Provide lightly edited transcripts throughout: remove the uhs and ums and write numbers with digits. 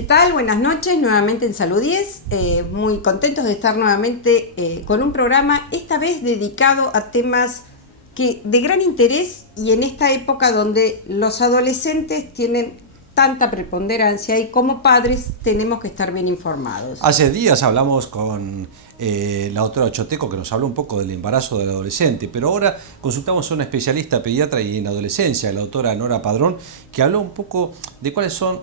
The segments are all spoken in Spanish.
¿Qué tal? Buenas noches, nuevamente en Salud 10. Muy contentos de estar nuevamente con un programa, esta vez dedicado a temas de gran interés y en esta época donde los adolescentes tienen tanta preponderancia y como padres tenemos que estar bien informados. Hace días hablamos con la doctora Choteco, que nos habló un poco del embarazo del adolescente, pero ahora consultamos a una especialista pediatra y en adolescencia, la doctora Nora Padrón, que habló un poco de cuáles son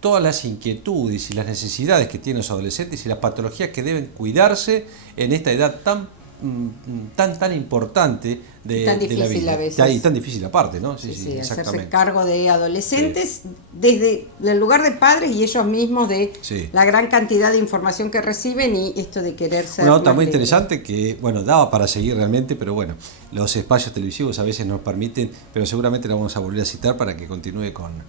todas las inquietudes y las necesidades que tienen los adolescentes y las patologías que deben cuidarse en esta edad tan importante tan de la vida. A veces. Y tan difícil aparte, ¿no? Sí, hacerse cargo de adolescentes desde el lugar de padres y ellos mismos de la gran cantidad de información que reciben y esto de querer ser. Una nota muy interesante que, bueno, daba para seguir realmente, pero bueno, los espacios televisivos a veces nos permiten, pero seguramente la vamos a volver a citar para que continúe con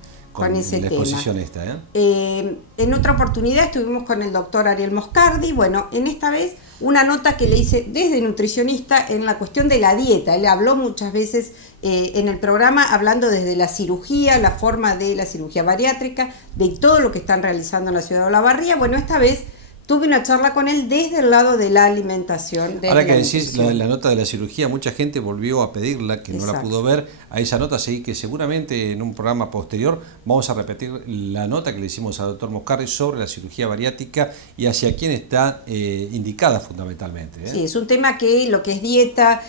ese la exposición esta. En otra oportunidad estuvimos con el doctor Ariel Moscardi, bueno, en esta vez una nota que le hice desde nutricionista en la cuestión de la dieta. Él habló muchas veces en el programa hablando desde la cirugía, la forma de la cirugía bariátrica, de todo lo que están realizando en la ciudad de Olavarría. Bueno, esta vez tuve una charla con él desde el lado de la alimentación. Ahora que decís la nota de la cirugía, mucha gente volvió a pedirla, que no la pudo ver, a esa nota, así que seguramente en un programa posterior vamos a repetir la nota que le hicimos al doctor Moscardi sobre la cirugía bariátrica y hacia quién está indicada fundamentalmente. Sí, es un tema que lo que es dieta,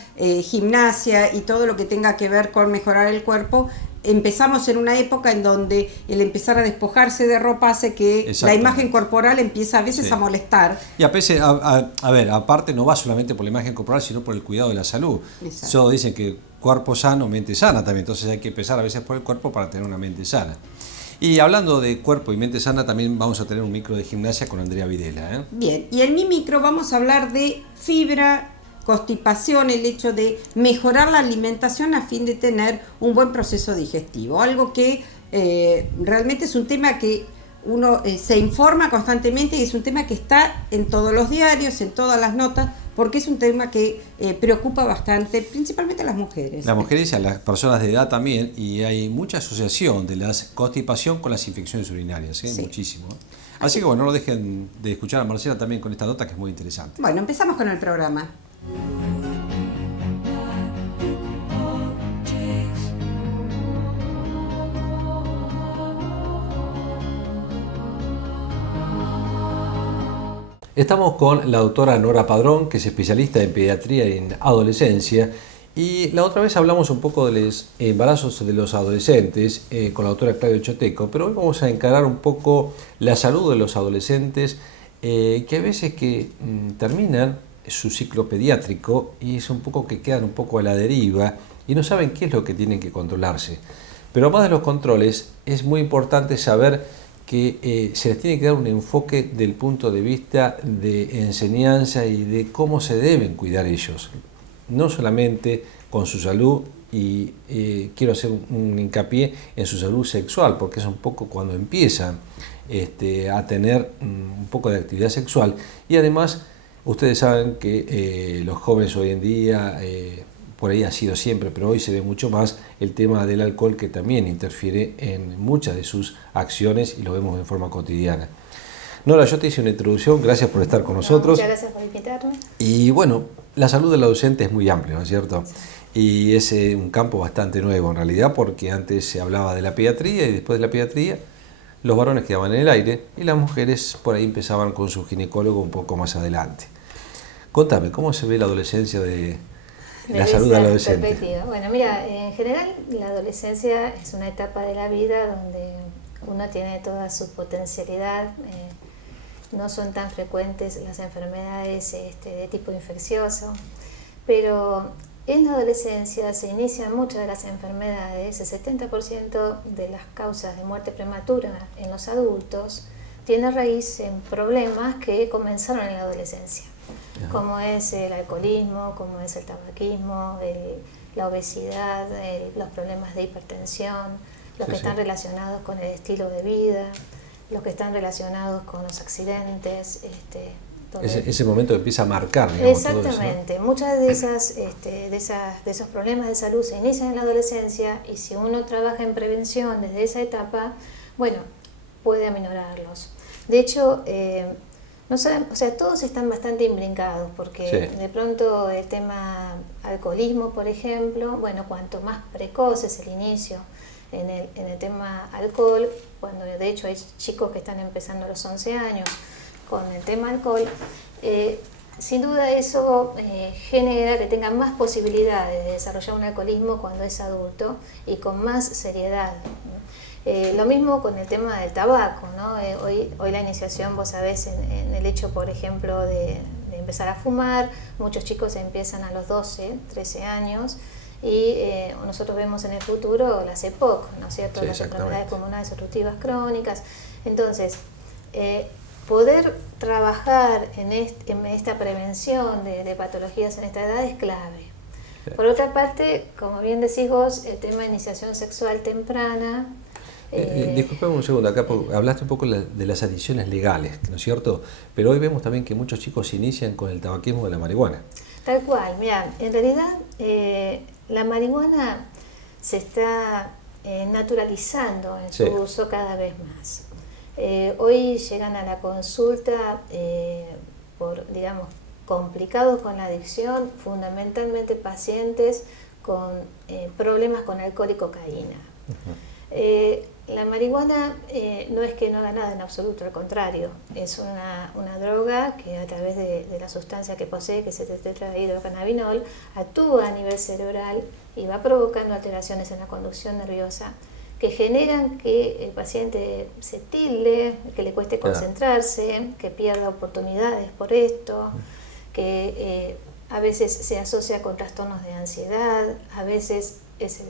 gimnasia y todo lo que tenga que ver con mejorar el cuerpo, empezamos en una época en donde el empezar a despojarse de ropa hace que la imagen corporal empieza a veces a molestar. Y a ver, aparte no va solamente por la imagen corporal, sino por el cuidado de la salud. Solo dicen que cuerpo sano, mente sana también, entonces hay que empezar a veces por el cuerpo para tener una mente sana. Y hablando de cuerpo y mente sana, también vamos a tener un micro de gimnasia con Andrea Videla. Bien, y en mi micro vamos a hablar de fibra, constipación, el hecho de mejorar la alimentación a fin de tener un buen proceso digestivo, algo que realmente es un tema que uno se informa constantemente y es un tema que está en todos los diarios, en todas las notas, porque es un tema que preocupa bastante, principalmente a las mujeres. Las mujeres y a las personas de edad también, y hay mucha asociación de la constipación con las infecciones urinarias, muchísimo. Así que bueno, no dejen de escuchar a Marcela también con esta nota que es muy interesante. Bueno, empezamos con el programa. Estamos con la doctora Nora Padrón, que es especialista en pediatría y en adolescencia, y la otra vez hablamos un poco de los embarazos de los adolescentes con la doctora Claudia Choteco, pero hoy vamos a encarar un poco la salud de los adolescentes que a veces terminan su ciclo pediátrico y es un poco que quedan un poco a la deriva y no saben qué es lo que tienen que controlarse. Pero más de los controles, es muy importante saber que se les tiene que dar un enfoque del punto de vista de enseñanza y de cómo se deben cuidar ellos, no solamente con su salud, y quiero hacer un hincapié en su salud sexual, porque es un poco cuando empiezan a tener un poco de actividad sexual, y además ustedes saben que los jóvenes hoy en día, por ahí ha sido siempre, pero hoy se ve mucho más el tema del alcohol, que también interfiere en muchas de sus acciones y lo vemos en forma cotidiana. Nora, yo te hice una introducción, gracias por estar con nosotros. Muchas gracias por invitarme. Y bueno, la salud del adolescente es muy amplia, ¿no es cierto? Sí. Y es un campo bastante nuevo en realidad, porque antes se hablaba de la pediatría y después de la pediatría los varones quedaban en el aire y las mujeres por ahí empezaban con su ginecólogo un poco más adelante. Contame, ¿cómo se ve la adolescencia de la salud del adolescente? Bueno, mira, en general la adolescencia es una etapa de la vida donde uno tiene toda su potencialidad, no son tan frecuentes las enfermedades de tipo infeccioso, pero en la adolescencia se inician muchas de las enfermedades. El 70% de las causas de muerte prematura en los adultos tiene raíz en problemas que comenzaron en la adolescencia, como es el alcoholismo, como es el tabaquismo, la obesidad, los problemas de hipertensión, los que están relacionados con el estilo de vida, los que están relacionados con los accidentes. Ese momento empieza a marcar, digamos, exactamente, todo eso, ¿no? Muchas de esos problemas de salud se inician en la adolescencia y si uno trabaja en prevención desde esa etapa, bueno, puede aminorarlos. De hecho, no solo, o sea, todos están bastante imbrincados, porque sí. de pronto el tema alcoholismo, por ejemplo, bueno, cuanto más precoz es el inicio en el tema alcohol, cuando de hecho hay chicos que están empezando a los 11 años con el tema alcohol, sin duda eso genera que tengan más posibilidades de desarrollar un alcoholismo cuando es adulto y con más seriedad. Lo mismo con el tema del tabaco, ¿no? Hoy la iniciación, vos sabés, en el hecho, por ejemplo, de empezar a fumar, muchos chicos empiezan a los 12, 13 años y nosotros vemos en el futuro las EPOC, ¿no es cierto? Sí, las enfermedades pulmonares obstructivas crónicas. Entonces, poder trabajar en esta prevención de patologías en esta edad es clave. Sí. Por otra parte, como bien decís vos, el tema de iniciación sexual temprana. Disculpame un segundo, acá hablaste un poco de las adicciones legales, ¿no es cierto? Pero hoy vemos también que muchos chicos se inician con el tabaquismo de la marihuana. Tal cual, mira, en realidad la marihuana se está naturalizando en su uso cada vez más. Hoy llegan a la consulta por, digamos, complicados con la adicción, fundamentalmente pacientes con problemas con alcohol y cocaína. La marihuana no es que no haga nada en absoluto, al contrario, es una droga que a través de la sustancia que posee, que es el tetrahidrocannabinol, actúa a nivel cerebral y va provocando alteraciones en la conducción nerviosa que generan que el paciente se tilde, que le cueste concentrarse, que pierda oportunidades por esto, que a veces se asocia con trastornos de ansiedad, a veces es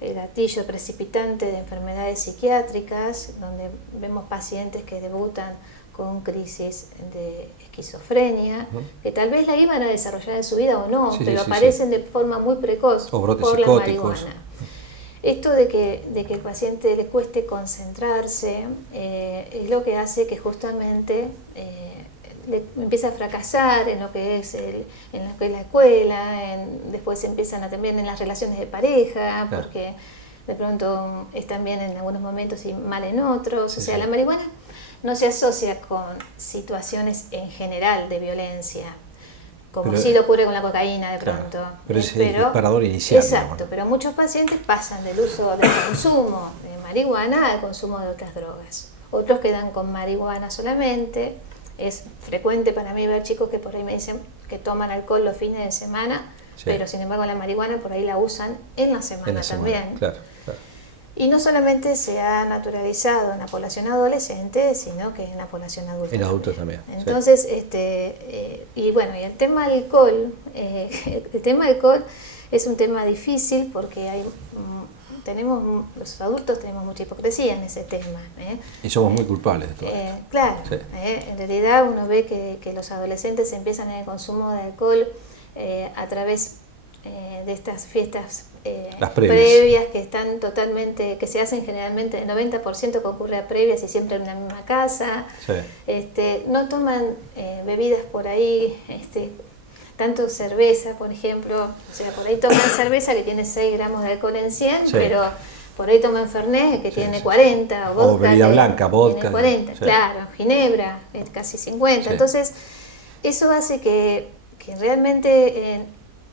el gatillo precipitante de enfermedades psiquiátricas, donde vemos pacientes que debutan con crisis de esquizofrenia, que tal vez la iban a desarrollar en su vida o no, pero aparecen de forma muy precoz por la marihuana. Esto de que el paciente le cueste concentrarse es lo que hace que justamente empieza a fracasar en lo que es la escuela, después empiezan también en las relaciones de pareja, porque de pronto están bien en algunos momentos y mal en otros. O sea, la marihuana no se asocia con situaciones en general de violencia, como sí lo ocurre con la cocaína de pronto. Pero es el disparador inicial. Exacto, pero muchos pacientes pasan del uso del consumo de marihuana al consumo de otras drogas. Otros quedan con marihuana solamente. Es frecuente para mí ver chicos que por ahí me dicen que toman alcohol los fines de semana, pero sin embargo la marihuana por ahí la usan en la semana también. Claro. Y no solamente se ha naturalizado en la población adolescente, sino que en la población adulta. En adultos también. Entonces, y bueno, y el tema alcohol, es un tema difícil porque los adultos tenemos mucha hipocresía en ese tema. Y somos muy culpables de todo esto. Claro, en realidad uno ve que los adolescentes empiezan en el consumo de alcohol a través de estas fiestas previas que están totalmente, que se hacen generalmente, el 90% que ocurre a previas y siempre en la misma casa. No toman bebidas por ahí, tanto cerveza, por ejemplo, o sea, por ahí toman cerveza que tiene 6 gramos de alcohol en 100, pero por ahí toman Fernet que tiene 40, o vodka, o bebida blanca, vodka, tiene 40, claro, Ginebra, casi 50. Entonces, eso hace que realmente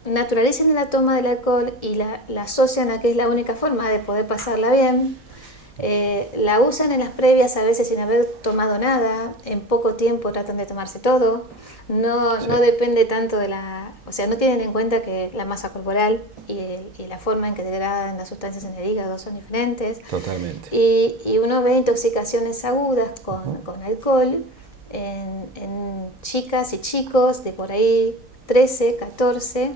naturalicen la toma del alcohol y la asocian a que es la única forma de poder pasarla bien. La usan en las previas a veces sin haber tomado nada, en poco tiempo tratan de tomarse todo, no depende tanto o sea, no tienen en cuenta que la masa corporal y la forma en que degradan las sustancias en el hígado son diferentes. Totalmente. Y uno ve intoxicaciones agudas con alcohol en chicas y chicos de por ahí 13, 14,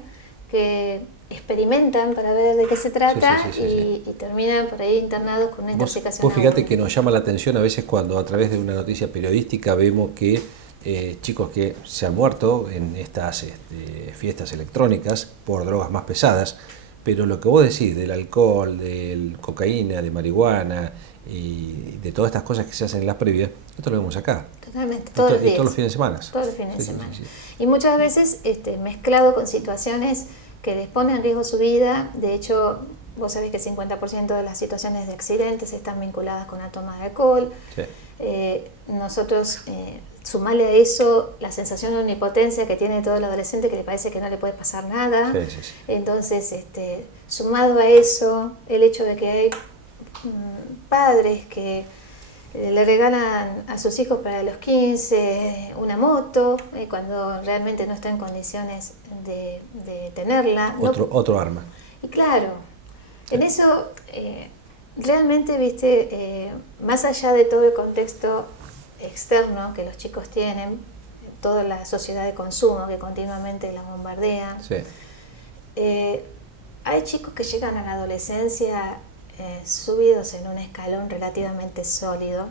que experimentan para ver de qué se trata y terminan por ahí internados con una intoxicación. Vos fíjate que nos llama la atención a veces cuando a través de una noticia periodística vemos que chicos que se han muerto en estas fiestas electrónicas por drogas más pesadas, pero lo que vos decís del alcohol, de cocaína, de marihuana y de todas estas cosas que se hacen en las previas, esto lo vemos acá. Totalmente, todos los días. Y todos los fines de semana. Todos los fines de semana. Y muchas veces mezclado con situaciones que les ponen en riesgo su vida. De hecho, vos sabés que el 50% de las situaciones de accidentes están vinculadas con la toma de alcohol. Sí. Nosotros, sumarle a eso la sensación de omnipotencia que tiene todo el adolescente, que le parece que no le puede pasar nada. Sí, sí, sí. Entonces, sumado a eso, el hecho de que hay padres que le regalan a sus hijos para los 15 una moto, cuando realmente no está en condiciones de tenerla. Otro arma. Y claro, en eso realmente, viste, más allá de todo el contexto externo que los chicos tienen, toda la sociedad de consumo que continuamente la bombardean, Sí. hay chicos que llegan a la adolescencia subidos en un escalón relativamente sólido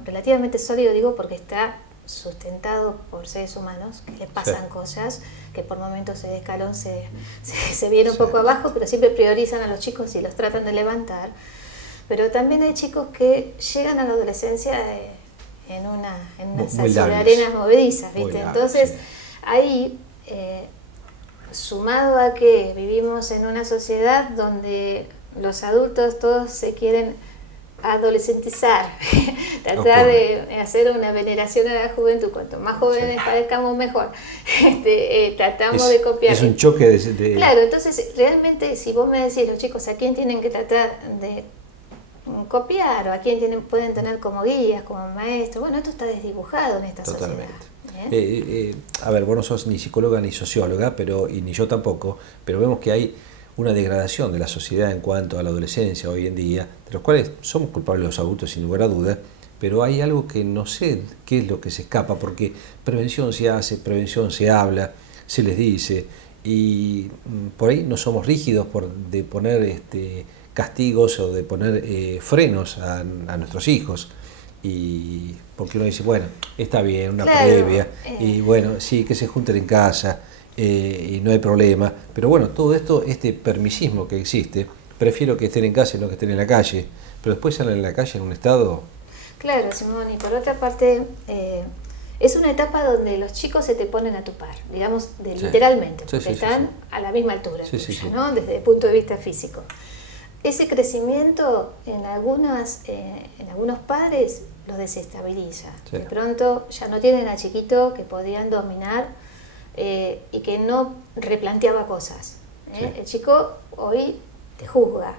digo porque está sustentado por seres humanos que les pasan Sí. cosas, que por momentos el escalón se viene un poco abajo, pero siempre priorizan a los chicos y los tratan de levantar. Pero también hay chicos que llegan a la adolescencia en una salsa de arenas movedizas, ¿viste? Entonces, sí. ahí, sumado a que vivimos en una sociedad donde los adultos todos se quieren adolescentizar, tratar de hacer una veneración a la juventud, cuanto más jóvenes parezcamos mejor, tratamos de copiar. Es un choque de... Claro, entonces realmente si vos me decís, los chicos, ¿a quién tienen que tratar de copiar o a quién pueden tener como guías, como maestros? Bueno, esto está desdibujado en esta Totalmente. sociedad. A ver, vos no sos ni psicóloga ni socióloga, y ni yo tampoco, pero vemos que hay una degradación de la sociedad en cuanto a la adolescencia hoy en día, de los cuales somos culpables los adultos sin lugar a dudas, pero hay algo que no sé qué es lo que se escapa, porque prevención se hace, prevención se habla, se les dice, y por ahí no somos rígidos de poner castigos o de poner frenos a nuestros hijos. Y porque uno dice, bueno, está bien, una previa, y bueno, sí, que se junten en casa, y no hay problema, pero bueno, todo esto, este permisismo que existe, prefiero que estén en casa y no que estén en la calle, pero después salen en la calle en un estado... Claro, Simón, y por otra parte, es una etapa donde los chicos se te ponen a tu par, digamos, literalmente, porque están a la misma altura, ¿no? Desde el punto de vista físico. Ese crecimiento en algunos padres los desestabiliza. De pronto ya no tienen a chiquito que podían dominar y que no replanteaba cosas. El chico hoy te juzga,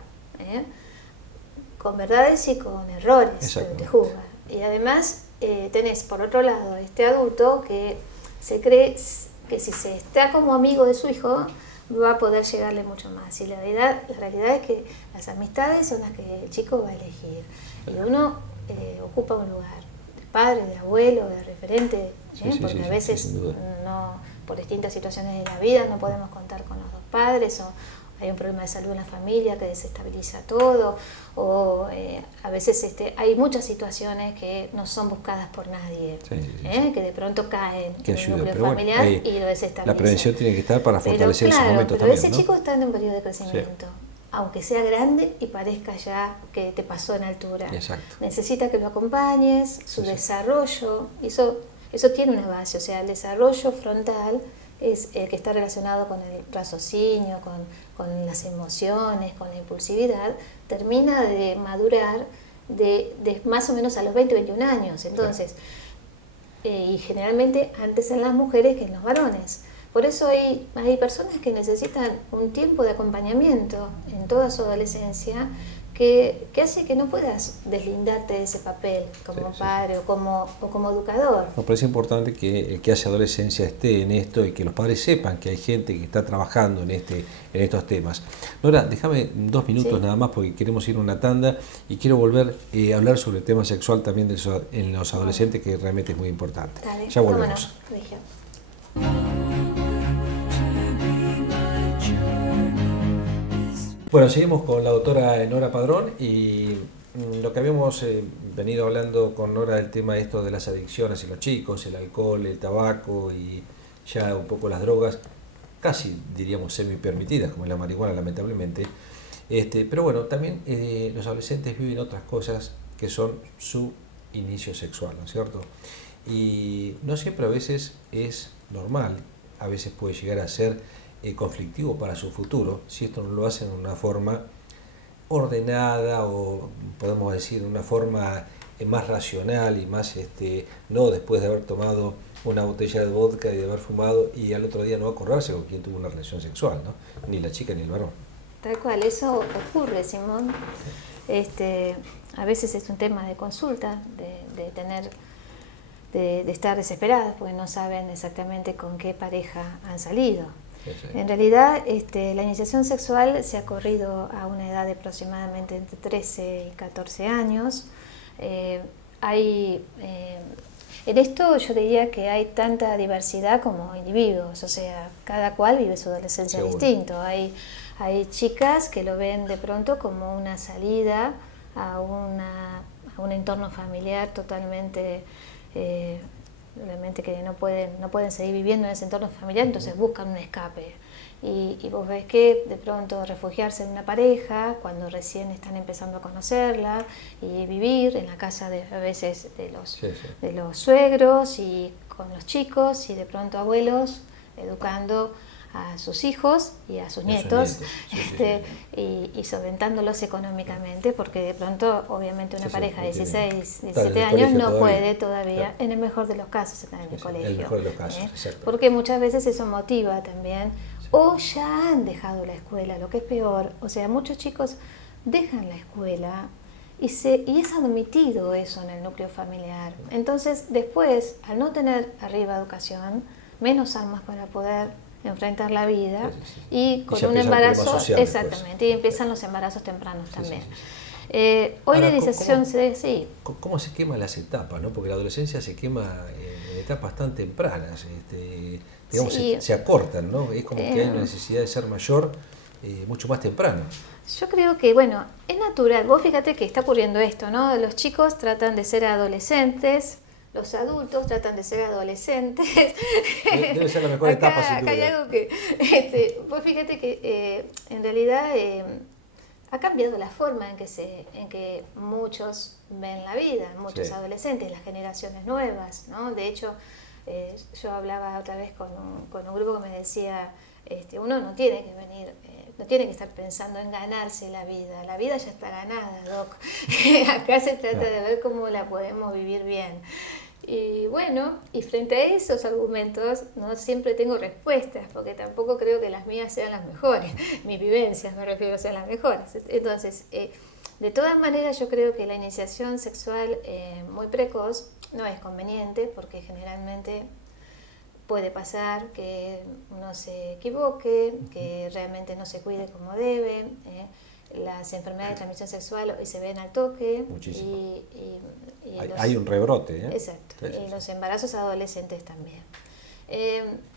con verdades y con errores, pero te juzga. Y además tenés por otro lado este adulto que se cree que si se está como amigo de su hijo va a poder llegarle mucho más. Y la realidad es que las amistades son las que el chico va a elegir. Y uno ocupa un lugar de padre, de abuelo, de referente, porque a veces no, por distintas situaciones de la vida no podemos contar con los dos padres, o hay un problema de salud en la familia que desestabiliza todo, o a veces hay muchas situaciones que no son buscadas por nadie, que de pronto caen en un núcleo familiar y lo desestabilizan. La prevención tiene que estar para fortalecer esos momentos pero también, ese chico está en un periodo de crecimiento, aunque sea grande y parezca ya que te pasó en altura. Exacto. Necesita que lo acompañes, su desarrollo, eso tiene una base, o sea, el desarrollo frontal es el que está relacionado con el raciocinio, con las emociones, con la impulsividad, termina de madurar de más o menos a los 20 o 21 años. Entonces, y generalmente antes en las mujeres que en los varones. Por eso hay personas que necesitan un tiempo de acompañamiento en toda su adolescencia que hace que no puedas deslindarte de ese papel como padre o como educador. Me parece importante que el que hace adolescencia esté en esto y que los padres sepan que hay gente que está trabajando en estos temas. Nora, déjame 2 minutos nada más porque queremos ir a una tanda y quiero volver a hablar sobre el tema sexual también en los adolescentes, que realmente es muy importante. Dale, ya volvemos. Bueno, seguimos con la doctora Nora Padrón y lo que habíamos venido hablando con Nora del tema esto de las adicciones en los chicos, el alcohol, el tabaco y ya un poco las drogas, casi diríamos semi permitidas como la marihuana lamentablemente, pero bueno, también los adolescentes viven otras cosas que son su inicio sexual, ¿no es cierto? Y no siempre a veces es normal, a veces puede llegar a ser conflictivo para su futuro si esto no lo hacen de una forma ordenada, o podemos decir de una forma más racional y más, no después de haber tomado una botella de vodka y de haber fumado y al otro día no acordarse con quien tuvo una relación sexual, ¿no? Ni la chica ni el varón. Tal cual, eso ocurre, Simón. A veces es un tema de consulta, de estar desesperadas porque no saben exactamente con qué pareja han salido. Sí, sí. En realidad, la iniciación sexual se ha corrido a una edad de aproximadamente entre 13 y 14 años. En esto yo diría que hay tanta diversidad como individuos, o sea, cada cual vive su adolescencia Seguro. distinto. Hay chicas que lo ven de pronto como una salida a un entorno familiar totalmente, realmente que no pueden seguir viviendo en ese entorno familiar, entonces buscan un escape. Y vos ves que de pronto refugiarse en una pareja cuando recién están empezando a conocerla y vivir en la casa a veces de los suegros y con los chicos y de pronto abuelos educando a sus hijos y a sus nietos, y solventándolos económicamente, porque de pronto obviamente una pareja de 16, 17 años no puede todavía, en el mejor de los casos, estar en el colegio. En el mejor de los casos, exacto. Porque muchas veces eso motiva también, o ya han dejado la escuela, lo que es peor, o sea, muchos chicos dejan la escuela y es admitido eso en el núcleo familiar. Entonces después, al no tener arriba educación, menos armas para poder enfrentar la vida, y con un embarazo, exactamente, y empiezan los embarazos tempranos también. Hoy ahora, la iniciación sí. ¿Cómo se queman las etapas, no? Porque la adolescencia se quema en etapas tan tempranas, digamos, Sí. se acortan, ¿no? Es como que hay una necesidad de ser mayor mucho más temprano. Yo creo que, bueno, es natural. Vos fíjate que está ocurriendo esto, ¿no? Los chicos tratan de ser adolescentes, los adultos tratan de ser adolescentes. Debe ser la mejor etapa, sin duda. Acá hay algo que... vos fíjate que en realidad ha cambiado la forma en que muchos ven la vida, muchos adolescentes, las generaciones nuevas, ¿no? De hecho, yo hablaba otra vez con un grupo que me decía, uno no tiene que venir... no tiene que estar pensando en ganarse la vida ya está ganada, Doc. Acá se trata de ver cómo la podemos vivir bien. Y bueno, y frente a esos argumentos no siempre tengo respuestas, porque tampoco creo que las mías sean las mejores, mis vivencias me refiero sean las mejores. Entonces, de todas maneras yo creo que la iniciación sexual muy precoz no es conveniente, porque generalmente puede pasar que uno se equivoque, que realmente no se cuide como debe. Las enfermedades de transmisión sexual hoy se ven al toque. Muchísimo. Y hay un rebrote. Exacto. Sí, sí, y los embarazos adolescentes también.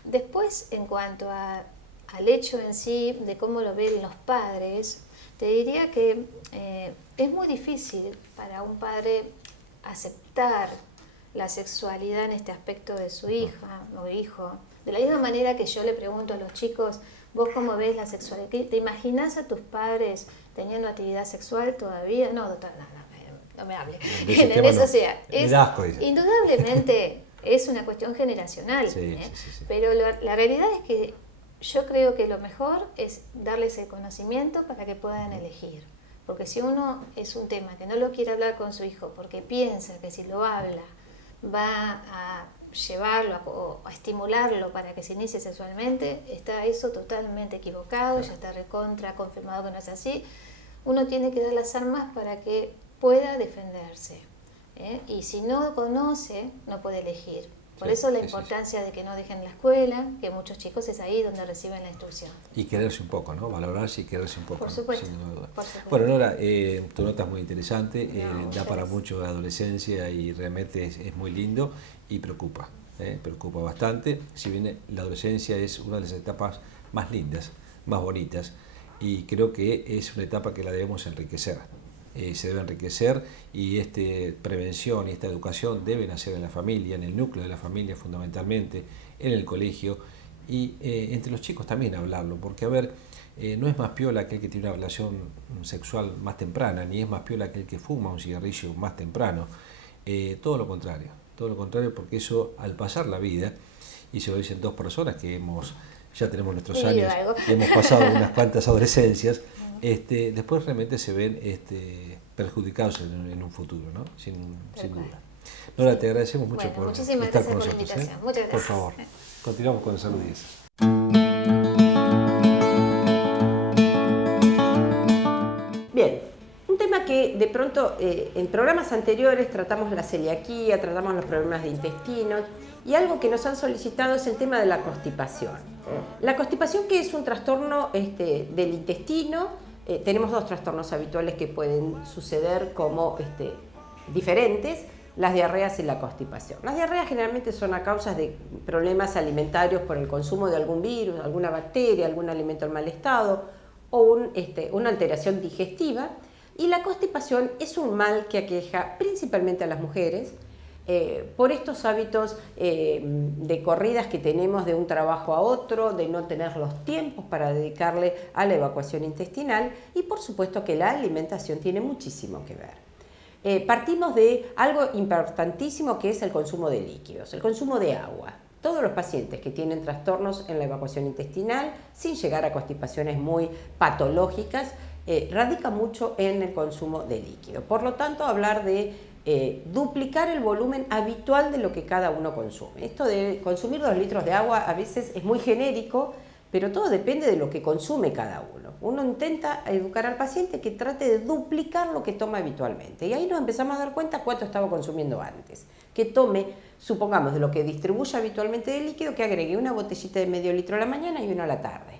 Después, en cuanto al hecho en sí, de cómo lo ven los padres, te diría que es muy difícil para un padre aceptar la sexualidad en este aspecto de su hija o hijo. De la misma manera que yo le pregunto a los chicos, ¿vos cómo ves la sexualidad? ¿Te imaginas a tus padres teniendo actividad sexual todavía? No, doctor, no me hable. O sea, indudablemente es una cuestión generacional. Sí. Pero la realidad es que yo creo que lo mejor es darles el conocimiento para que puedan elegir. Porque si uno es un tema que no lo quiere hablar con su hijo porque piensa que si lo habla va a llevarlo o a estimularlo para que se inicie sexualmente, está eso totalmente equivocado, ya está recontra confirmado que no es así. Uno tiene que dar las armas para que pueda defenderse, y si no conoce, no puede elegir. Por eso la importancia de que no dejen la escuela, que muchos chicos es ahí donde reciben la instrucción. Y quererse un poco, ¿no? Valorarse y quererse un poco. Por supuesto. Sin duda. Por supuesto. Bueno, Nora, tu nota es muy interesante, da para gracias. mucho de adolescencia y realmente es muy lindo y preocupa bastante. Si bien la adolescencia es una de las etapas más lindas, más bonitas, y creo que es una etapa que la debemos enriquecer. Se debe enriquecer y prevención y esta educación deben hacer en la familia, en el núcleo de la familia fundamentalmente, en el colegio y entre los chicos también hablarlo, porque a ver, no es más piola aquel que tiene una relación sexual más temprana, ni es más piola aquel que fuma un cigarrillo más temprano, todo lo contrario, porque eso al pasar la vida, y se lo dicen dos personas que hemos ya tenemos nuestros Vivido años algo. y hemos pasado unas cuantas adolescencias, después realmente se ven perjudicados en un futuro, ¿no? Sin duda. Nora, te agradecemos mucho Bueno, por muchísimas estar gracias con por la nosotros. invitación. Muchas Por gracias. favor, continuamos con el Salud 10. Bien, un tema que de pronto en programas anteriores tratamos la celiaquía, tratamos los problemas de intestino y algo que nos han solicitado es el tema de la constipación. La constipación, que es un trastorno del intestino, tenemos dos trastornos habituales que pueden suceder como diferentes, las diarreas y la constipación. Las diarreas generalmente son a causa de problemas alimentarios por el consumo de algún virus, alguna bacteria, algún alimento en mal estado o una alteración digestiva, y la constipación es un mal que aqueja principalmente a las mujeres por estos hábitos de corridas que tenemos de un trabajo a otro, de no tener los tiempos para dedicarle a la evacuación intestinal, y por supuesto que la alimentación tiene muchísimo que ver. Partimos de algo importantísimo, que es el consumo de líquidos, el consumo de agua. Todos los pacientes que tienen trastornos en la evacuación intestinal, sin llegar a constipaciones muy patológicas, radica mucho en el consumo de líquido. Por lo tanto, hablar de duplicar el volumen habitual de lo que cada uno consume. Esto de consumir 2 litros de agua a veces es muy genérico, pero todo depende de lo que consume cada uno. Uno intenta educar al paciente que trate de duplicar lo que toma habitualmente. Y ahí nos empezamos a dar cuenta cuánto estaba consumiendo antes. Que tome, supongamos, de lo que distribuye habitualmente de líquido, que agregue una botellita de medio litro a la mañana y una a la tarde,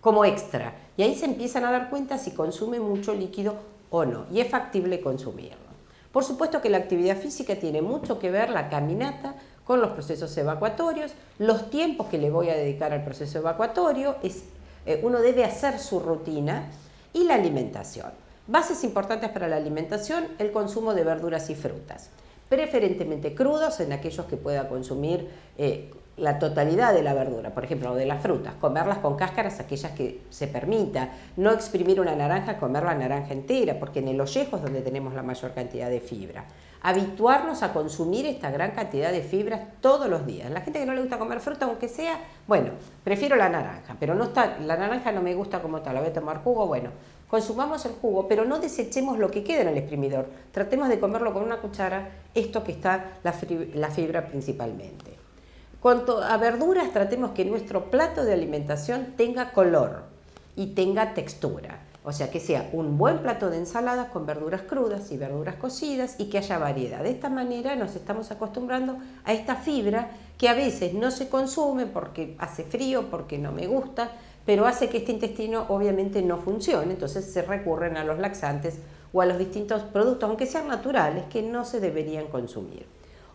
como extra. Y ahí se empiezan a dar cuenta si consume mucho líquido o no. Y es factible consumirlo. Por supuesto que la actividad física tiene mucho que ver, la caminata, con los procesos evacuatorios, los tiempos que le voy a dedicar al proceso evacuatorio, uno debe hacer su rutina, y la alimentación. Bases importantes para la alimentación: el consumo de verduras y frutas, preferentemente crudos en aquellos que pueda consumir la totalidad de la verdura, por ejemplo, o de las frutas, comerlas con cáscaras aquellas que se permita, no exprimir una naranja, comer la naranja entera, porque en el ollejo es donde tenemos la mayor cantidad de fibra. Habituarnos a consumir esta gran cantidad de fibras todos los días. La gente que no le gusta comer fruta, aunque sea, bueno, prefiero la naranja, pero no está, la naranja no me gusta como tal, la voy a tomar jugo, bueno, consumamos el jugo, pero no desechemos lo que queda en el exprimidor. Tratemos de comerlo con una cuchara, esto que está la fibra principalmente. Cuanto a verduras, tratemos que nuestro plato de alimentación tenga color y tenga textura. O sea, que sea un buen plato de ensaladas con verduras crudas y verduras cocidas, y que haya variedad. De esta manera nos estamos acostumbrando a esta fibra que a veces no se consume porque hace frío, porque no me gusta, pero hace que este intestino obviamente no funcione. Entonces se recurren a los laxantes o a los distintos productos, aunque sean naturales, que no se deberían consumir.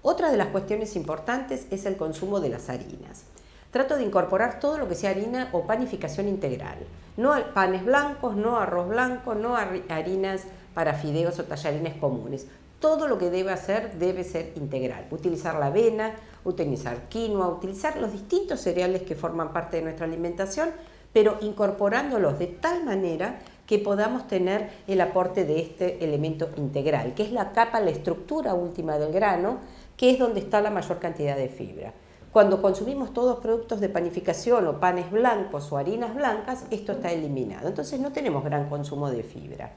Otra de las cuestiones importantes es el consumo de las harinas. Trato de incorporar todo lo que sea harina o panificación integral. No panes blancos, no arroz blanco, no harinas para fideos o tallarines comunes. Todo lo que debe hacer debe ser integral. Utilizar la avena, utilizar quinoa, utilizar los distintos cereales que forman parte de nuestra alimentación, pero incorporándolos de tal manera que podamos tener el aporte de este elemento integral, que es la capa, la estructura última del grano, que es donde está la mayor cantidad de fibra. Cuando consumimos todos productos de panificación o panes blancos o harinas blancas, esto está eliminado. Entonces no tenemos gran consumo de fibra.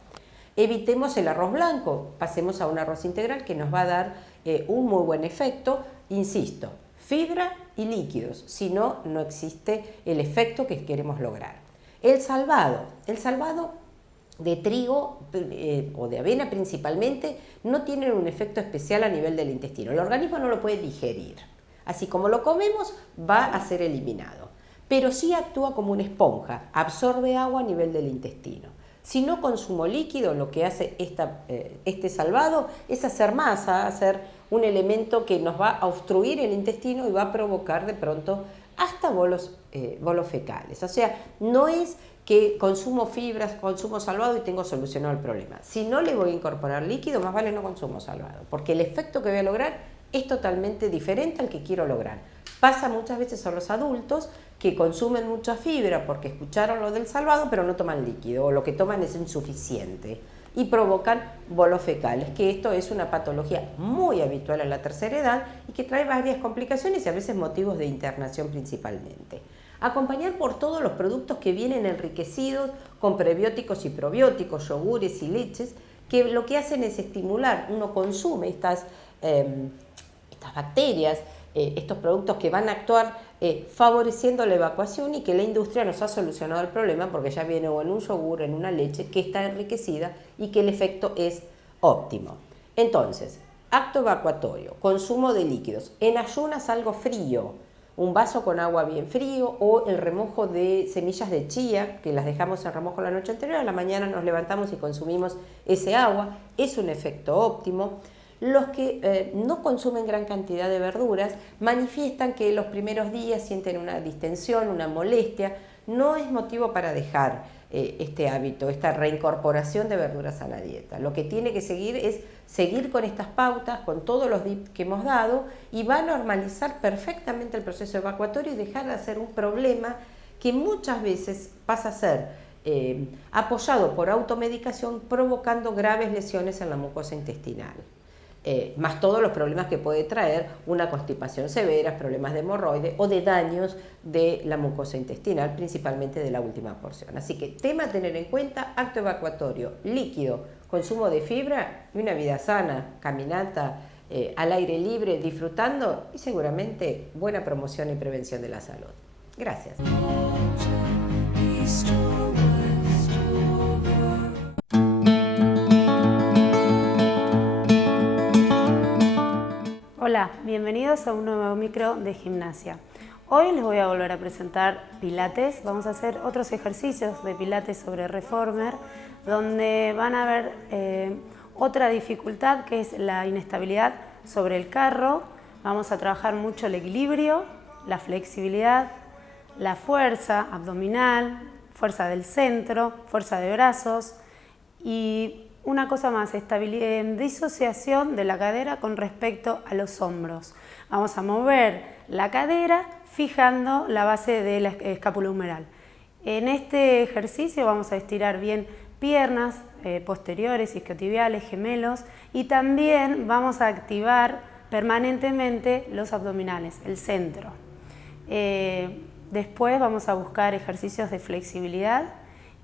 Evitemos el arroz blanco, pasemos a un arroz integral que nos va a dar un muy buen efecto. Insisto, fibra y líquidos, si no, no existe el efecto que queremos lograr. El salvado de trigo o de avena principalmente no tienen un efecto especial a nivel del intestino. El organismo no lo puede digerir. Así como lo comemos, va a ser eliminado. Pero sí actúa como una esponja, absorbe agua a nivel del intestino. Si no consumo líquido, lo que hace este salvado es hacer masa, hacer un elemento que nos va a obstruir el intestino y va a provocar de pronto hasta bolos fecales. O sea, no es que consumo fibras, consumo salvado y tengo solucionado el problema. Si no le voy a incorporar líquido, más vale no consumo salvado, porque el efecto que voy a lograr es totalmente diferente al que quiero lograr. Pasa muchas veces a los adultos que consumen mucha fibra porque escucharon lo del salvado, pero no toman líquido, o lo que toman es insuficiente, y provocan bolos fecales, que esto es una patología muy habitual en la tercera edad y que trae varias complicaciones y a veces motivos de internación principalmente. Acompañar por todos los productos que vienen enriquecidos con prebióticos y probióticos, yogures y leches, que lo que hacen es estimular, uno consume estas bacterias, estos productos que van a actuar favoreciendo la evacuación, y que la industria nos ha solucionado el problema porque ya viene o en un yogur, en una leche que está enriquecida y que el efecto es óptimo. Entonces, acto evacuatorio, consumo de líquidos, en ayunas algo frío, un vaso con agua bien frío, o el remojo de semillas de chía, que las dejamos en remojo la noche anterior, a la mañana nos levantamos y consumimos ese agua, es un efecto óptimo. Los que no consumen gran cantidad de verduras manifiestan que los primeros días sienten una distensión, una molestia. No es motivo para dejar este hábito, esta reincorporación de verduras a la dieta. Lo que tiene que seguir es seguir con estas pautas, con todos los tips que hemos dado, y va a normalizar perfectamente el proceso evacuatorio y dejar de ser un problema que muchas veces pasa a ser apoyado por automedicación, provocando graves lesiones en la mucosa intestinal. Más todos los problemas que puede traer una constipación severa, problemas de hemorroides o de daños de la mucosa intestinal, principalmente de la última porción. Así que tema a tener en cuenta: acto evacuatorio, líquido, consumo de fibra y una vida sana, caminata al aire libre, disfrutando, y seguramente buena promoción y prevención de la salud. Gracias. Hola, bienvenidos a un nuevo micro de gimnasia. Hoy les voy a volver a presentar pilates. Vamos a hacer otros ejercicios de pilates sobre reformer, donde van a ver otra dificultad, que es la inestabilidad sobre el carro. Vamos a trabajar mucho el equilibrio, la flexibilidad, la fuerza abdominal, fuerza del centro, fuerza de brazos y una cosa más, disociación de la cadera con respecto a los hombros. Vamos a mover la cadera fijando la base de la escápula humeral. En este ejercicio vamos a estirar bien piernas posteriores, isquiotibiales, gemelos, y también vamos a activar permanentemente los abdominales, el centro. Después vamos a buscar ejercicios de flexibilidad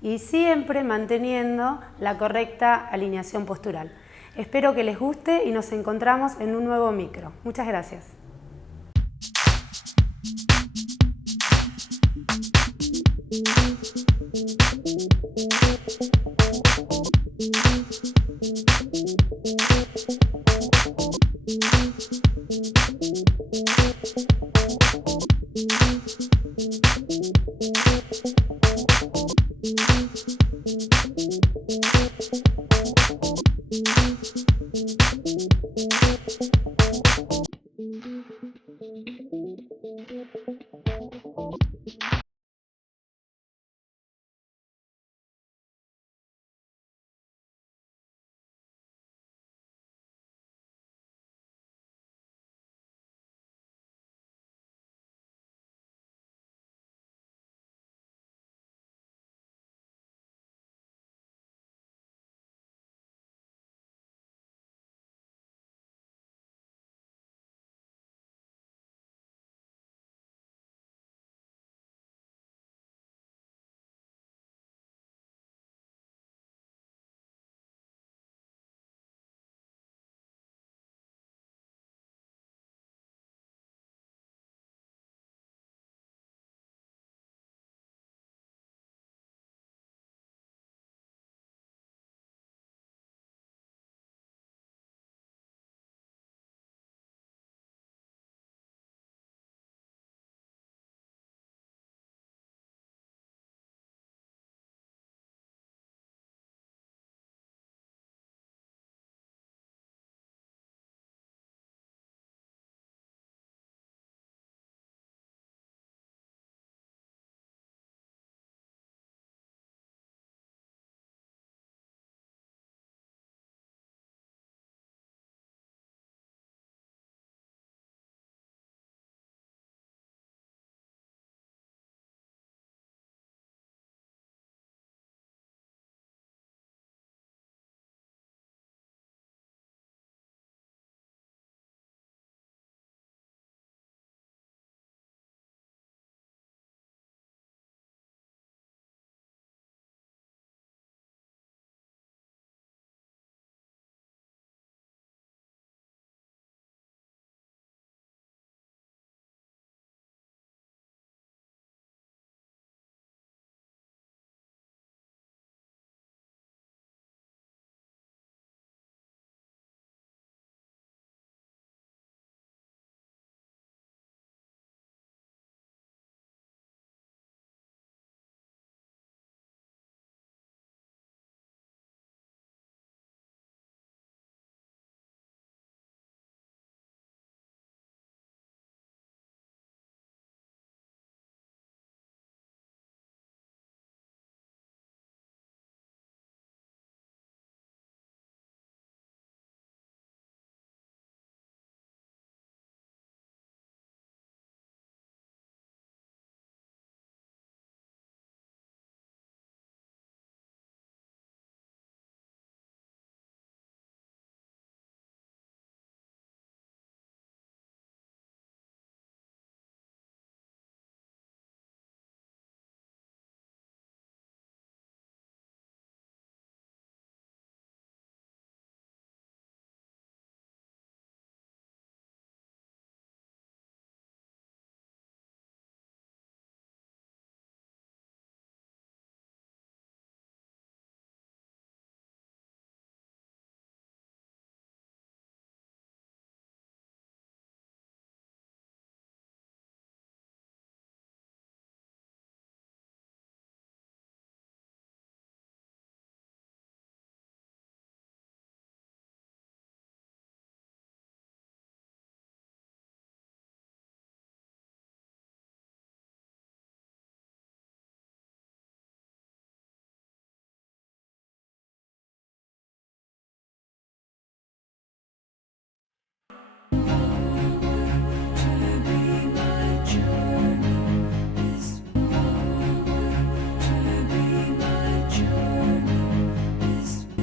y siempre manteniendo la correcta alineación postural. Espero que les guste y nos encontramos en un nuevo micro. Muchas gracias.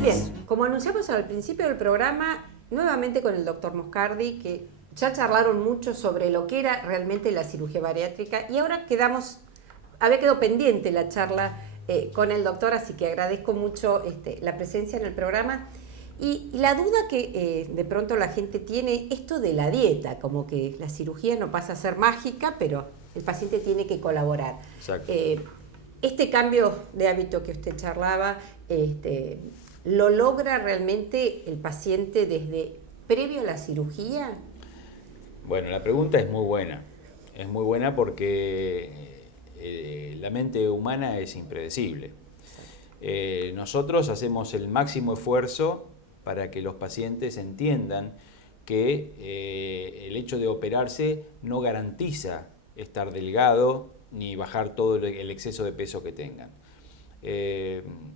Bien, como anunciamos al principio del programa, nuevamente con el doctor Moscardi, que ya charlaron mucho sobre lo que era realmente la cirugía bariátrica y ahora había quedado pendiente la charla con el doctor, así que agradezco mucho la presencia en el programa. Y la duda que de pronto la gente tiene, esto de la dieta, como que la cirugía no pasa a ser mágica, pero el paciente tiene que colaborar. Exacto. Este cambio de hábito que usted charlaba, ¿lo logra realmente el paciente desde previo a la cirugía? Bueno, la pregunta es muy buena. Es muy buena porque la mente humana es impredecible. Nosotros hacemos el máximo esfuerzo para que los pacientes entiendan que el hecho de operarse no garantiza estar delgado ni bajar todo el exceso de peso que tengan.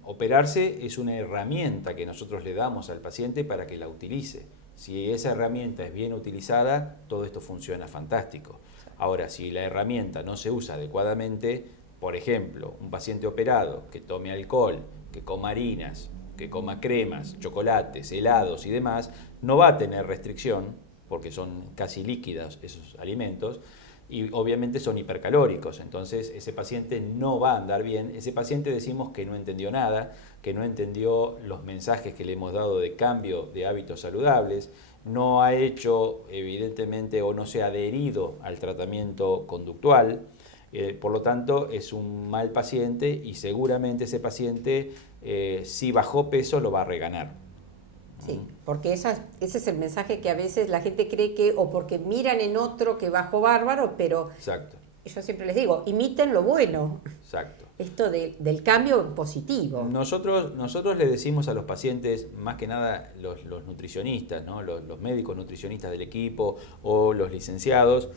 Operarse es una herramienta que nosotros le damos al paciente para que la utilice. Si esa herramienta es bien utilizada, todo esto funciona fantástico. Ahora, si la herramienta no se usa adecuadamente, por ejemplo, un paciente operado que tome alcohol, que coma harinas, que coma cremas, chocolates, helados y demás, no va a tener restricción, porque son casi líquidos esos alimentos, y obviamente son hipercalóricos, entonces ese paciente no va a andar bien. Ese paciente decimos que no entendió nada, que no entendió los mensajes que le hemos dado de cambio de hábitos saludables, no ha hecho evidentemente o no se ha adherido al tratamiento conductual, por lo tanto es un mal paciente y seguramente ese paciente si bajó peso lo va a reganar. Sí, porque ese es el mensaje que a veces la gente cree que, o porque miran en otro que bajó bárbaro, pero Exacto. yo siempre les digo, imiten lo bueno. Exacto. Esto del cambio positivo. Nosotros le decimos a los pacientes, más que nada los nutricionistas, ¿no? los médicos nutricionistas del equipo o los licenciados,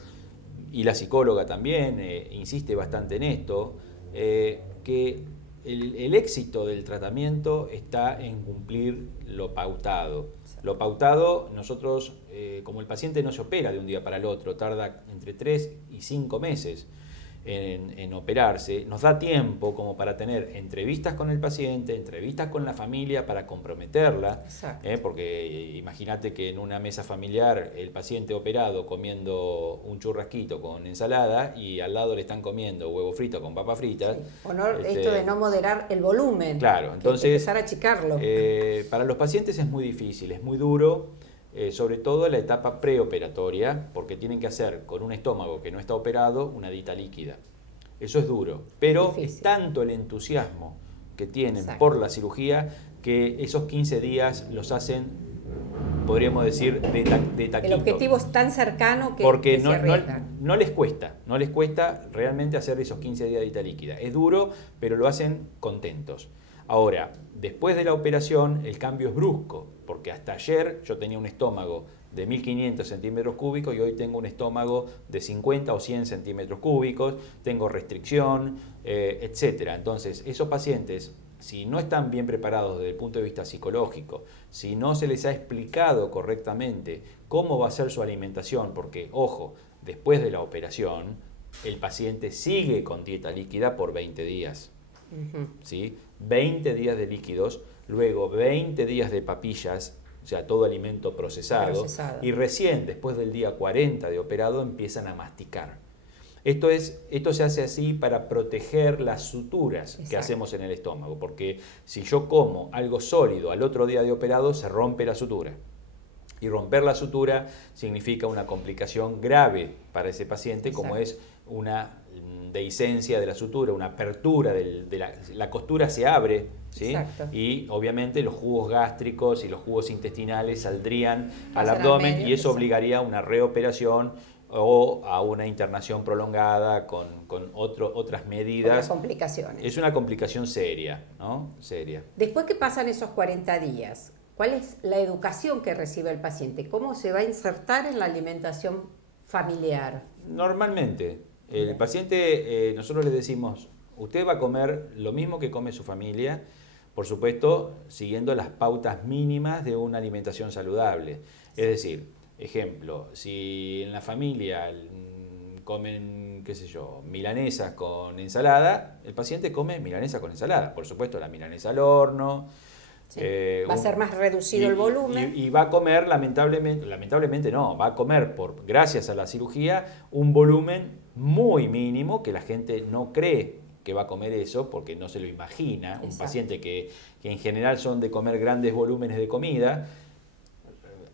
y la psicóloga también insiste bastante en esto, que el éxito del tratamiento está en cumplir lo pautado. Lo pautado, nosotros, como el paciente no se opera de un día para el otro, tarda entre 3 y 5 meses en operarse, nos da tiempo como para tener entrevistas con el paciente, entrevistas con la familia para comprometerla, porque imagínate que en una mesa familiar el paciente operado comiendo un churrasquito con ensalada y al lado le están comiendo huevo frito con papas fritas. Sí. O no, esto de no moderar el volumen. Claro, entonces empezar a achicarlo. Para los pacientes es muy difícil, es muy duro. Sobre todo en la etapa preoperatoria, porque tienen que hacer con un estómago que no está operado una dieta líquida. Eso es duro, pero difícil. Es tanto el entusiasmo que tienen Exacto. por la cirugía que esos 15 días los hacen, podríamos decir, de taquito. El objetivo es tan cercano que, porque que se arriesgan. no les cuesta realmente hacer esos 15 días de dieta líquida. Es duro, pero lo hacen contentos. Ahora, después de la operación, el cambio es brusco, porque hasta ayer yo tenía un estómago de 1500 centímetros cúbicos y hoy tengo un estómago de 50 o 100 centímetros cúbicos, tengo restricción, etc. Entonces, esos pacientes, si no están bien preparados desde el punto de vista psicológico, si no se les ha explicado correctamente cómo va a ser su alimentación, porque, ojo, después de la operación, el paciente sigue con dieta líquida por 20 días. ¿Sí? 20 días de líquidos, luego 20 días de papillas, o sea, todo alimento procesado, y recién después del día 40 de operado empiezan a masticar. Esto se hace así para proteger las suturas que hacemos en el estómago, porque si yo como algo sólido al otro día de operado, se rompe la sutura. Y romper la sutura significa una complicación grave para ese paciente, como es una dehiscencia de la sutura, una apertura la costura se abre, ¿sí? Y obviamente los jugos gástricos y los jugos intestinales saldrían al abdomen y eso obligaría a una reoperación o a una internación prolongada con otras medidas. Otras complicaciones. Es una complicación seria, ¿no? Seria. Después que pasan esos 40 días, ¿cuál es la educación que recibe el paciente? ¿Cómo se va a insertar en la alimentación familiar? Normalmente, el paciente, nosotros le decimos, usted va a comer lo mismo que come su familia, por supuesto, siguiendo las pautas mínimas de una alimentación saludable. Es decir, ejemplo, si en la familia comen, qué sé yo, milanesas con ensalada, el paciente come milanesa con ensalada. Por supuesto, la milanesa al horno, Sí. Va a ser más reducido el volumen. Y va a comer, lamentablemente no, va a comer, gracias a la cirugía, un volumen muy mínimo que la gente no cree que va a comer eso porque no se lo imagina. Exacto. Un paciente que en general son de comer grandes volúmenes de comida,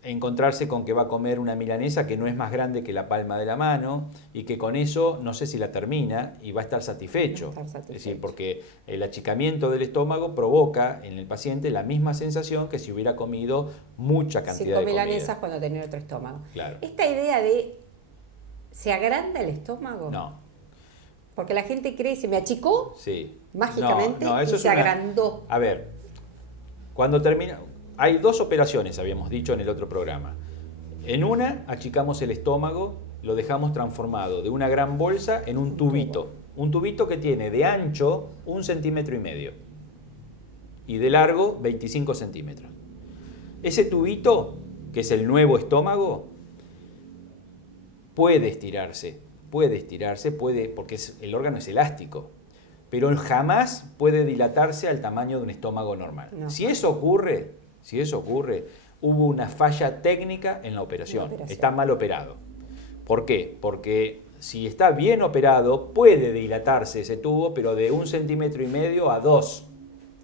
encontrarse con que va a comer una milanesa que no es más grande que la palma de la mano y que con eso no sé si la termina y va a estar satisfecho. Es decir, porque el achicamiento del estómago provoca en el paciente la misma sensación que si hubiera comido mucha cantidad de comida. 5 milanesas cuando tenía otro estómago. Claro. Esta idea de ¿se agranda el estómago? No. Porque la gente cree, se me achicó Sí. mágicamente eso y es se agrandó. A ver, cuando termina... Hay 2 operaciones, habíamos dicho en el otro programa. En una, achicamos el estómago, lo dejamos transformado de una gran bolsa en un tubito. Un tubito que tiene de ancho 1,5 centímetros y de largo 25 centímetros. Ese tubito, que es el nuevo estómago, puede estirarse, porque el órgano es elástico, pero jamás puede dilatarse al tamaño de un estómago normal. No. Si eso ocurre, hubo una falla técnica en la operación. Está mal operado. ¿Por qué? Porque si está bien operado, puede dilatarse ese tubo, pero de 1,5 centímetros a 2,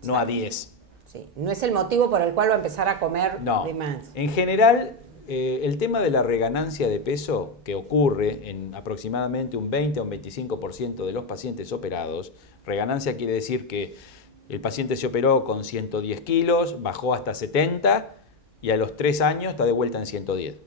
no a 10. Sí. No es el motivo por el cual va a empezar a comer No. de más. En general, el tema de la reganancia de peso, que ocurre en aproximadamente un 20 a un 25% de los pacientes operados, reganancia quiere decir que el paciente se operó con 110 kilos, bajó hasta 70 y a los 3 años está de vuelta en 110. Es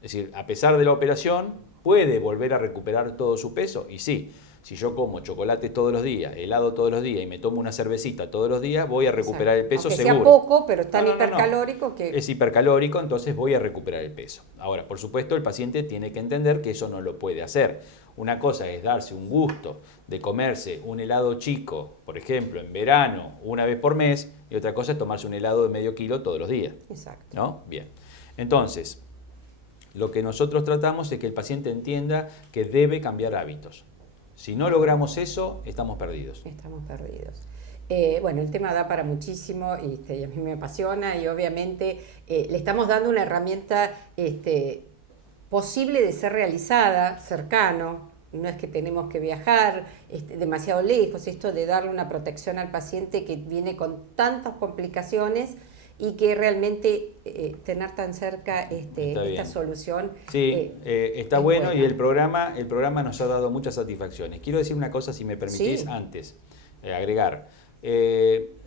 decir, a pesar de la operación, puede volver a recuperar todo su peso. Y sí, si yo como chocolate todos los días, helado todos los días y me tomo una cervecita todos los días, voy a recuperar el peso aunque seguro. sea poco, pero es tan No. hipercalórico que... Es hipercalórico, entonces voy a recuperar el peso. Ahora, por supuesto, el paciente tiene que entender que eso no lo puede hacer. Una cosa es darse un gusto de comerse un helado chico, por ejemplo, en verano, una vez por mes, y otra cosa es tomarse un helado de medio kilo todos los días. Exacto. ¿No? Bien. Entonces, lo que nosotros tratamos es que el paciente entienda que debe cambiar hábitos. Si no logramos eso, estamos perdidos. Estamos perdidos. Bueno, el tema da para muchísimo y a mí me apasiona y obviamente le estamos dando una herramienta posible de ser realizada, cercano. No es que tenemos que viajar demasiado lejos, esto de darle una protección al paciente que viene con tantas complicaciones y que realmente tener tan cerca esta solución. Sí, está bueno y el programa nos ha dado muchas satisfacciones. Quiero decir una cosa, si me permitís, antes, agregar.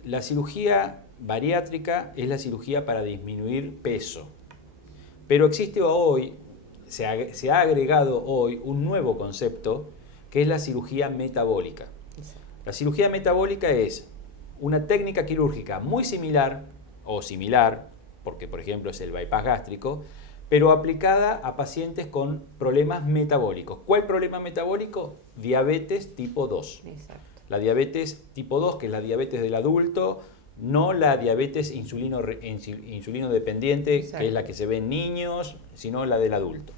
La cirugía bariátrica es la cirugía para disminuir peso, pero existe hoy, se ha agregado hoy un nuevo concepto que es la cirugía metabólica. La cirugía metabólica es una técnica quirúrgica muy similar, porque por ejemplo es el bypass gástrico, pero aplicada a pacientes con problemas metabólicos. ¿Cuál problema metabólico? Diabetes tipo 2. Exacto. La diabetes tipo 2, que es la diabetes del adulto, no la diabetes insulino dependiente, Exacto, que es la que se ve en niños, sino la del adulto.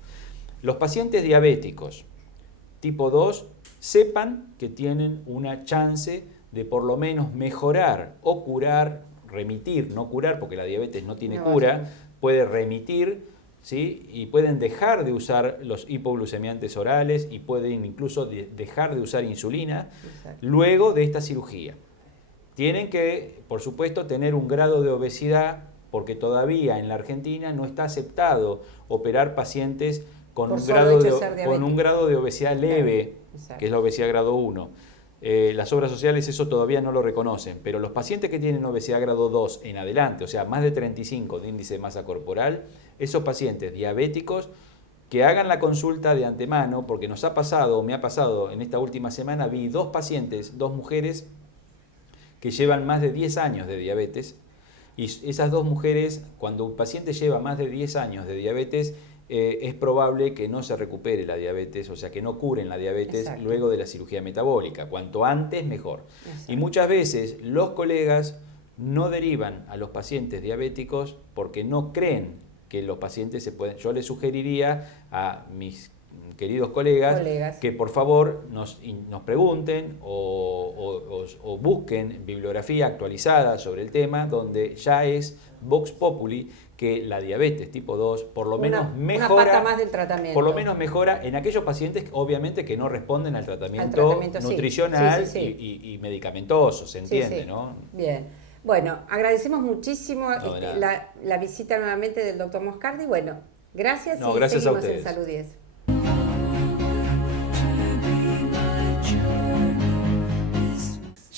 Los pacientes diabéticos tipo 2 sepan que tienen una chance de por lo menos mejorar o curar, remitir, no curar porque la diabetes no tiene cura, puede remitir, ¿sí? Y pueden dejar de usar los hipoglucemiantes orales y pueden incluso dejar de usar insulina. Exacto. Luego de esta cirugía. Tienen que, por supuesto, tener un grado de obesidad porque todavía en la Argentina no está aceptado operar pacientes con un grado de obesidad leve, que es la obesidad grado 1. Las obras sociales eso todavía no lo reconocen, pero los pacientes que tienen obesidad grado 2 en adelante, o sea, más de 35 de índice de masa corporal, esos pacientes diabéticos que hagan la consulta de antemano, porque nos ha pasado, me ha pasado en esta última semana, vi 2 pacientes, 2 mujeres que llevan más de 10 años de diabetes, y esas 2 mujeres, cuando un paciente lleva más de 10 años de diabetes, es probable que no se recupere la diabetes, o sea, que no curen la diabetes. Exacto. Luego de la cirugía metabólica. Cuanto antes, mejor. Exacto. Y muchas veces los colegas no derivan a los pacientes diabéticos porque no creen que los pacientes se pueden... Yo les sugeriría a mis queridos colegas, Colegas. que por favor nos pregunten o busquen bibliografía actualizada sobre el tema, donde ya es Vox Populi que la diabetes tipo 2 por lo menos mejora, una pata más del tratamiento. por lo menos mejora en aquellos pacientes obviamente que no responden al tratamiento, tratamiento, sí. nutricional Sí, sí, sí. Y medicamentoso, se entiende, Sí, sí. ¿no? Bien. Bueno, agradecemos muchísimo No, de nada. la visita nuevamente del doctor Moscardi. Bueno, gracias No, y gracias a seguimos en ustedes. Salud 10.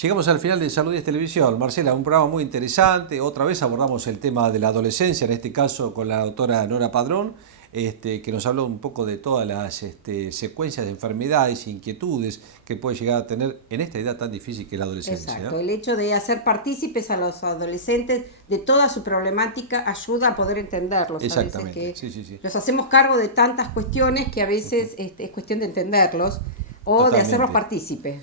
Llegamos al final de Salud 10 Televisión. Marcela, un programa muy interesante. Otra vez abordamos el tema de la adolescencia, en este caso con la doctora Nora Padrón, que nos habló un poco de todas las secuencias de enfermedades e inquietudes que puede llegar a tener en esta edad tan difícil que es la adolescencia. Exacto, ¿no? el hecho de hacer partícipes a los adolescentes de toda su problemática ayuda a poder entenderlos. Exactamente, A veces que sí. los hacemos cargo de tantas cuestiones que a veces es cuestión de entenderlos o Totalmente. de hacerlos partícipes.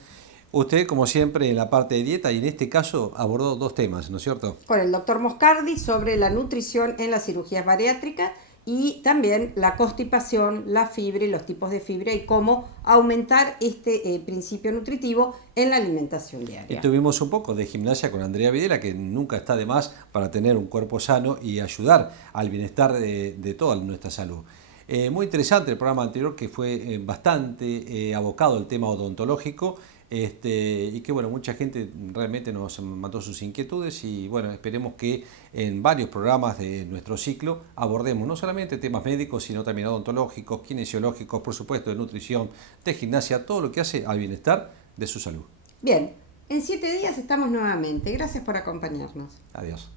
Usted, como siempre, en la parte de dieta y en este caso abordó dos temas, ¿no es cierto? Con el doctor Moscardi sobre la nutrición en las cirugías bariátricas y también la constipación, la fibra y los tipos de fibra y cómo aumentar este principio nutritivo en la alimentación Y diaria. tuvimos un poco de gimnasia con Andrea Videla, que nunca está de más para tener un cuerpo sano y ayudar al bienestar de toda nuestra salud. Muy interesante el programa anterior, que fue bastante abocado al tema odontológico, y que bueno, mucha gente realmente nos mandó sus inquietudes y bueno, esperemos que en varios programas de nuestro ciclo abordemos no solamente temas médicos, sino también odontológicos, kinesiológicos, por supuesto de nutrición, de gimnasia, todo lo que hace al bienestar de su salud. Bien, en 7 días estamos nuevamente. Gracias por acompañarnos. Adiós.